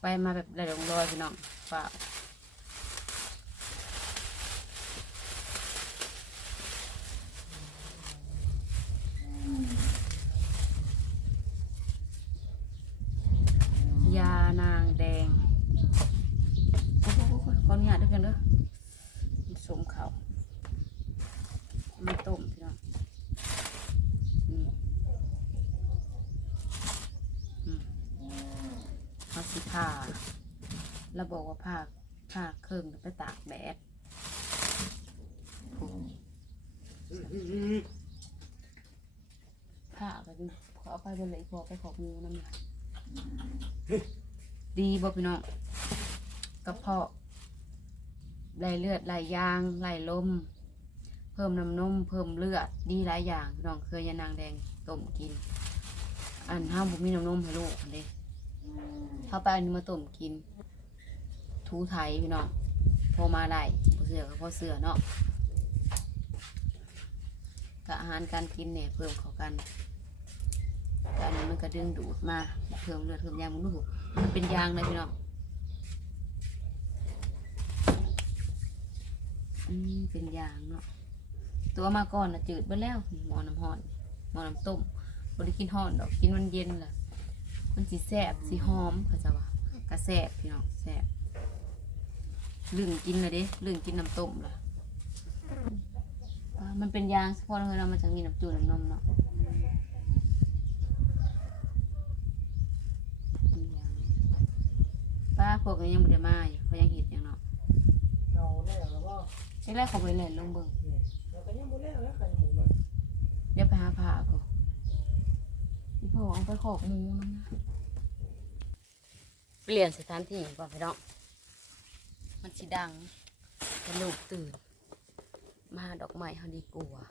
ไปมาแบบไหลลงรอยพี่น้องฝ่าวยานางแดงโอ้โหขออนุญาตด้วยกันเด้อมันสมเขามันต้มพี่น้องอืมอืม ผ้าแล้วบอกว่าผ้าผ้าเครื่องไปตากแดดผ้าไปดิขอเอาไปบนเลยพอไปขอบงูน้ำลายดีบ่พี่น้องกระเพาะไหลเลือดไหลยางไหลลม เพิ่มน้ำนม เพิ่มเลือดดีหลายอย่างน้องเคยยานางแดงต้มกิน อันห้ามบุมีน้ำนมให้ลูกอันเด้ เข้าไปอันนี้มาต้มกิน ทูไทยพี่น้องพอมาได้พอเสือก็พอเสือเนาะกับอาหารการกินเนี่ยเพิ่มเข้ากันแต่อันนี้มันก็ดึงดูดมาเพิ่มเลือดเพิ่มยางมันดูมันเป็นยางเลยพี่น้องอืมเป็นยางเนาะตัวมาก่อนนะจืดไปแล้วหมอน้ำหอนหมอน้ำต้มบริกินหอนดอกกินมันเย็นละ มันสีแสบสีหอมเขาจะว่ากระแสบพี่น้องแสบลึงกินเลยเด้ลึงกินน้ำต้มล่ะอ่ามันเป็นยางเฉพาะเลยเรามาจากมีน้ำจูนน้ำนมเนาะเป็นยางป้าพวกนี้ยังไม่ได้มาอยู่เขายังเห็ดอย่างเนาะเราแล้วแล้วก็แรกๆเขาไปเล่นลงเบิ่งเนี่ยเราก็ยังบ่แล้วแล้วกันหมูมันเดี๋ยวไปหาผ้าก่อน พี่พ่อเอาไปขอกหมูน้ำนะเปลี่ยนสถานที่ก่อนพี่น้อง มันสิดังให้ลูกตื่นมาหาดอกไม้เขาดีกว่า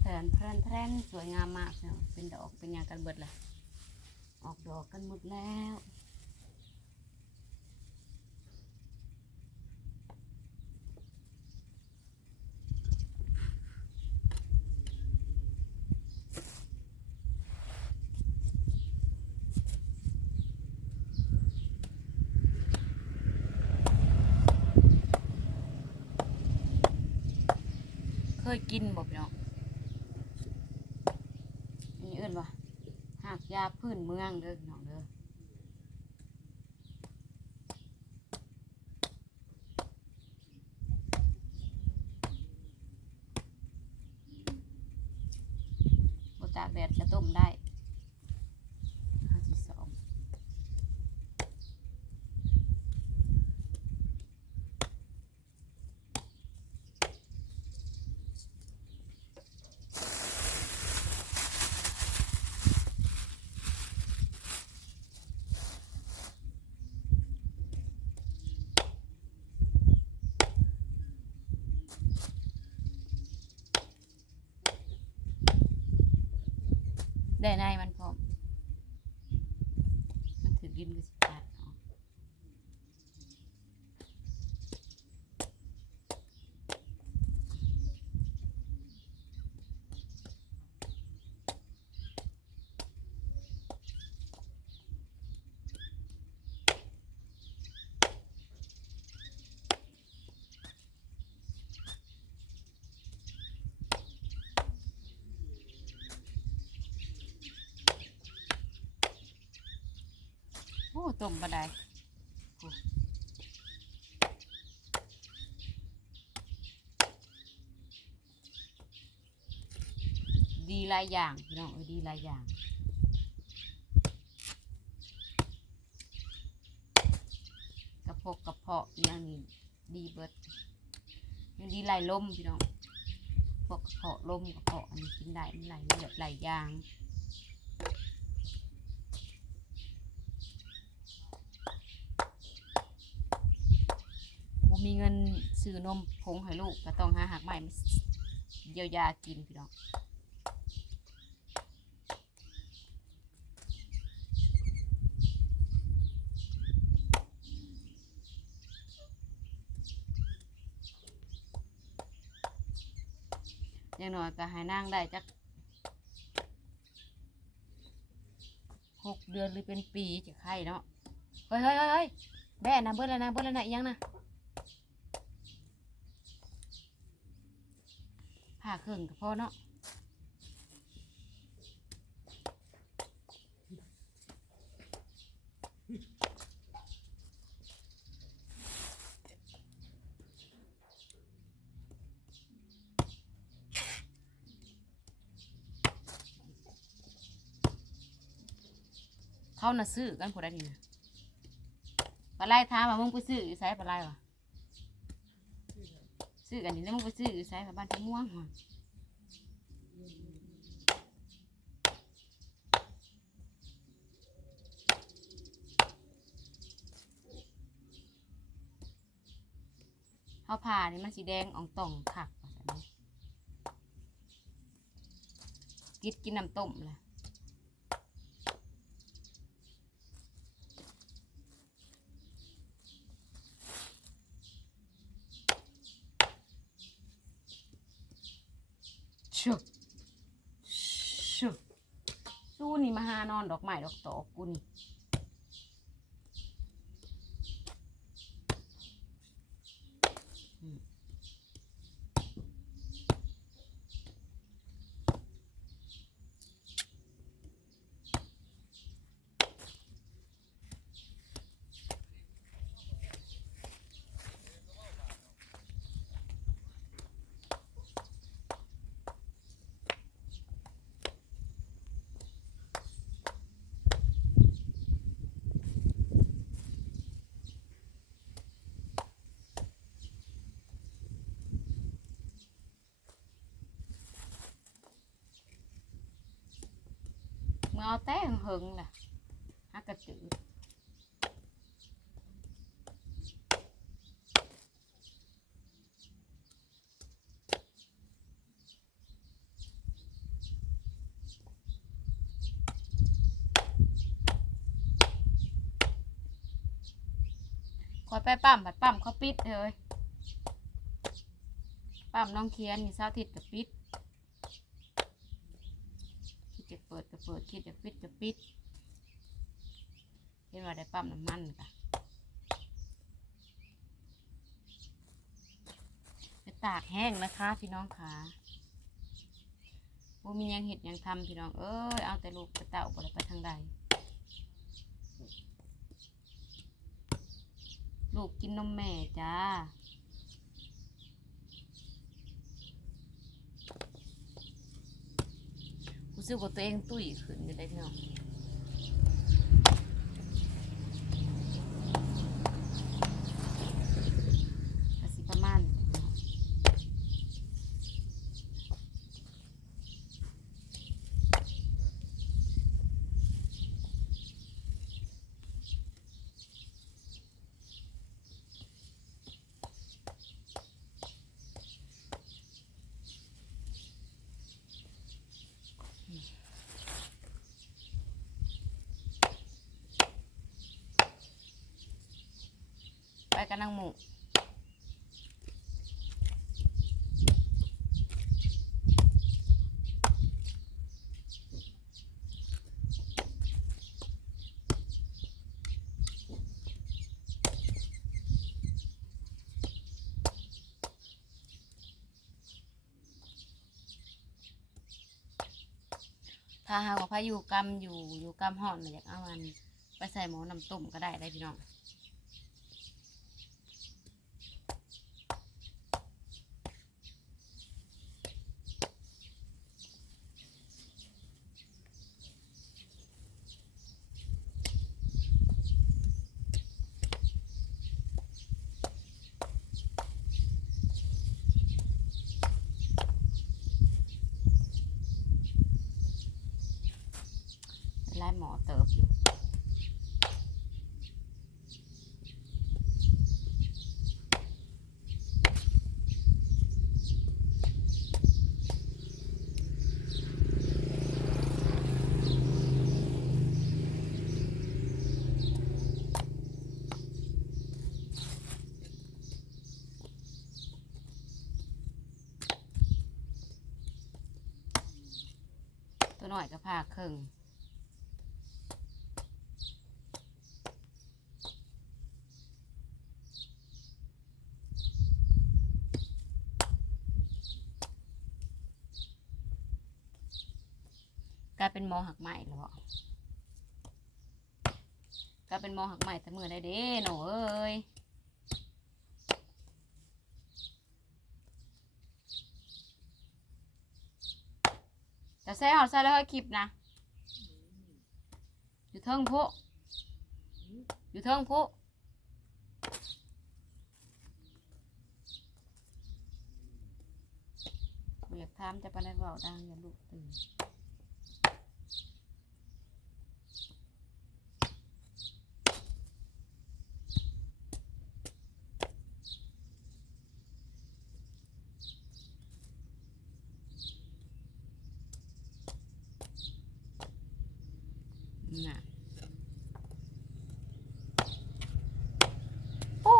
แทนแพรนแพรนสวยงามมากเนาะเป็นดอกเป็นหยางกันเบิดเลยออกดอกกันหมดแล้ว ยกินบ่พี่น้องอันนี่เอิ้นว่าหากยาพื้นเมืองเด้อพี่น้องเด้อบ่ตากแดดจะต้มได้ห้าสิบสอง ได้ในมันพร้อมมันถือกินก็สิ ต้มบะไดดีหลายอย่างพี่น้องเออดีหลายอย่างกระเพาะกระเพาะอย่างนี้ดีเบิดยังดีหลายลมพี่น้องพวกกระเพาะลมกระเพาะอันนี้กินได้มันหลายเลือดหลายอย่าง มีเงินซื้อนมผงให้ลูกก็ต้องหาหักใหม่เยียวยากินพี่น้องอย่างน้อยก็ให้นั่งได้จักหกเดือนหรือเป็นปีจะไข่เนาะ เฮ้ยเฮ้ยเฮ้ยแม่นะเบิ้ลแล้วนะเบิ้ลแล้วนะยังนะ ผ่าเครื่องกับพ่อเนาะเขาน่ะซื้อกันพอได้นี่นะปลาไหลถามว่ามึงไปซื้ออยู่ไสปลาไหลวะ ซื้อกันนี่แล้วมึงไปซื้ออยู่ไสไปบ้านที่ม่วงว่ะเขาผ่านี่มันสีแดงอ่องต่องคักว่าซั่นเด้กินกินน้ำต้มเลย ชุบชุบสู้ นอนดอกไม้ดอกตอกกูนี่อืม มึงเอาแต่หึงๆล่ะฮักกระจืดคอยไปปั๊มผัดปั๊มเขาปิดเลยปั๊มน้องเคียนนี่เสาร์อาทิตย์กับปิด จะเปิดก็เปิดคิดจะปิดก็ปิดเห็นว่าได้ปั๊มน้ำมันค่ะไปตากแห้งนะคะ พี่น้องค่ะบ่มียังเห็ดยังทำพี่น้อง เอ้ย เอาแต่ลูกไปเต่าไปทางใด ลูกกินนมแม่จ้า รู้สึกว่าตัวเองตุ้ยขึ้นอยู่ได้เนาะก็สิประมาณนี้พี่น้อง ไปกันนั่งหมูถ้าหากว่าพาอยู่กำอยู่อยู่กำห่อนอยากเอามันไปใส่หมูน้ำต้มก็ได้ได้พี่น้อง ไล่หมอเติบอยู่พหน่อยก็ผ่าครึ่งกลายเป็นห มอหักใหม่แล้วบ่กลายเป็นมอหักใหม่แต่มือได้เด้หนูเอ้ยจะใส่หอดใส่แล้วให้คลิปนะอยู่เทิงพุอยู่เทิงพุบ่อยากถามจะไปในเบาดังอย่าลูกตื่น น่ะ โอ้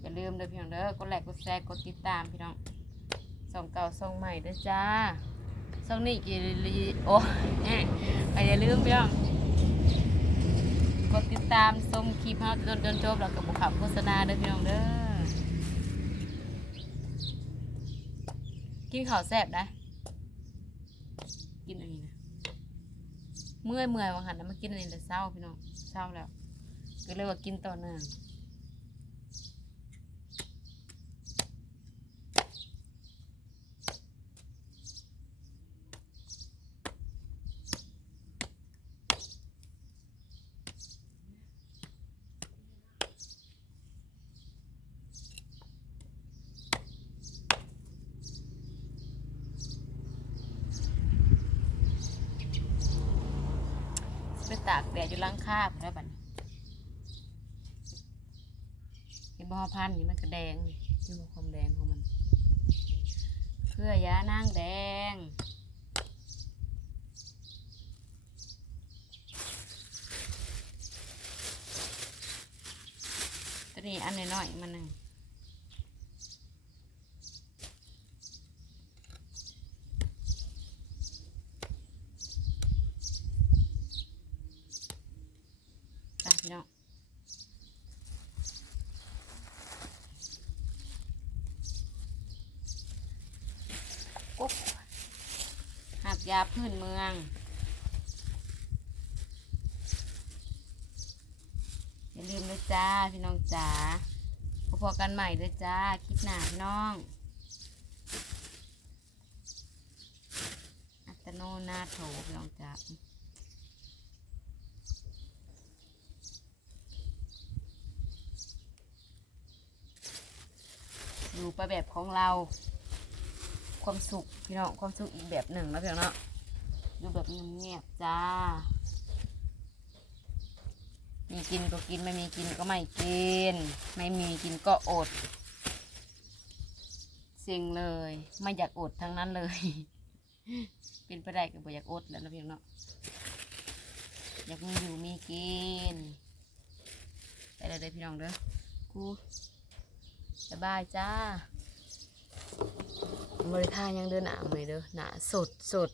อย่าลืมเด้อพี่น้องเด้อกดไลค์กดแชร์กดติดตามพี่น้องส่องเก่าส่องใหม่เด้อจ้าส่องนี่กี่ลีโอ้แอะก็อย่าลืมพี่น้องกดติดตามชมคลิปเฮาจนจนจบแล้วก็บ่ขับโฆษณาเด้อพี่น้องเด้อ กินข้าวแซ่บได้กินอันนี้นะเมื่อยเมื่อยวังหันนะมากินอันนี้แต่เศร้าพี่น้องเศร้าแล้ว ก็เลยว่ากินต่อเนื่อง ตากแดดอยู่ล่างคาบแล้วบัดนี้เห็นบ่อพันธุ์นี่มันก็แดงนี่นี่บ่ความแดงของมันเพื่อยานางแดงตัวนี้อันน้อยๆมันหนึ่งไปพี่น้องกุ๊บหักยาพื้นเมือง อย่าลืมด้วยจ้าพี่น้องจ๋าพอๆกันใหม่ด้วยจ้าคลิปหน้าพี่น้อง อัตโนนาโถพี่น้องจ๋าอยู่ไปแบบของเรา ความสุขพี่น้องความสุขอีกแบบหนึ่งนะพี่น้องเนาะอยู่แบบเงียบๆจ้า มีกินก็กินไม่มีกินก็ไม่กิน ไม่มีกินก็อดเซ็งเลยไม่อยากอดทั้งนั้นเลย เป็นไปได้ก็บ่อยากอดแล้วนะพี่น้องเนาะอยากมีอยู่มีกินไปเลยเด้อพี่น้องเด้อกูสบายจ้า บริทายังเดินหนาเหมเด้อหนาสดสด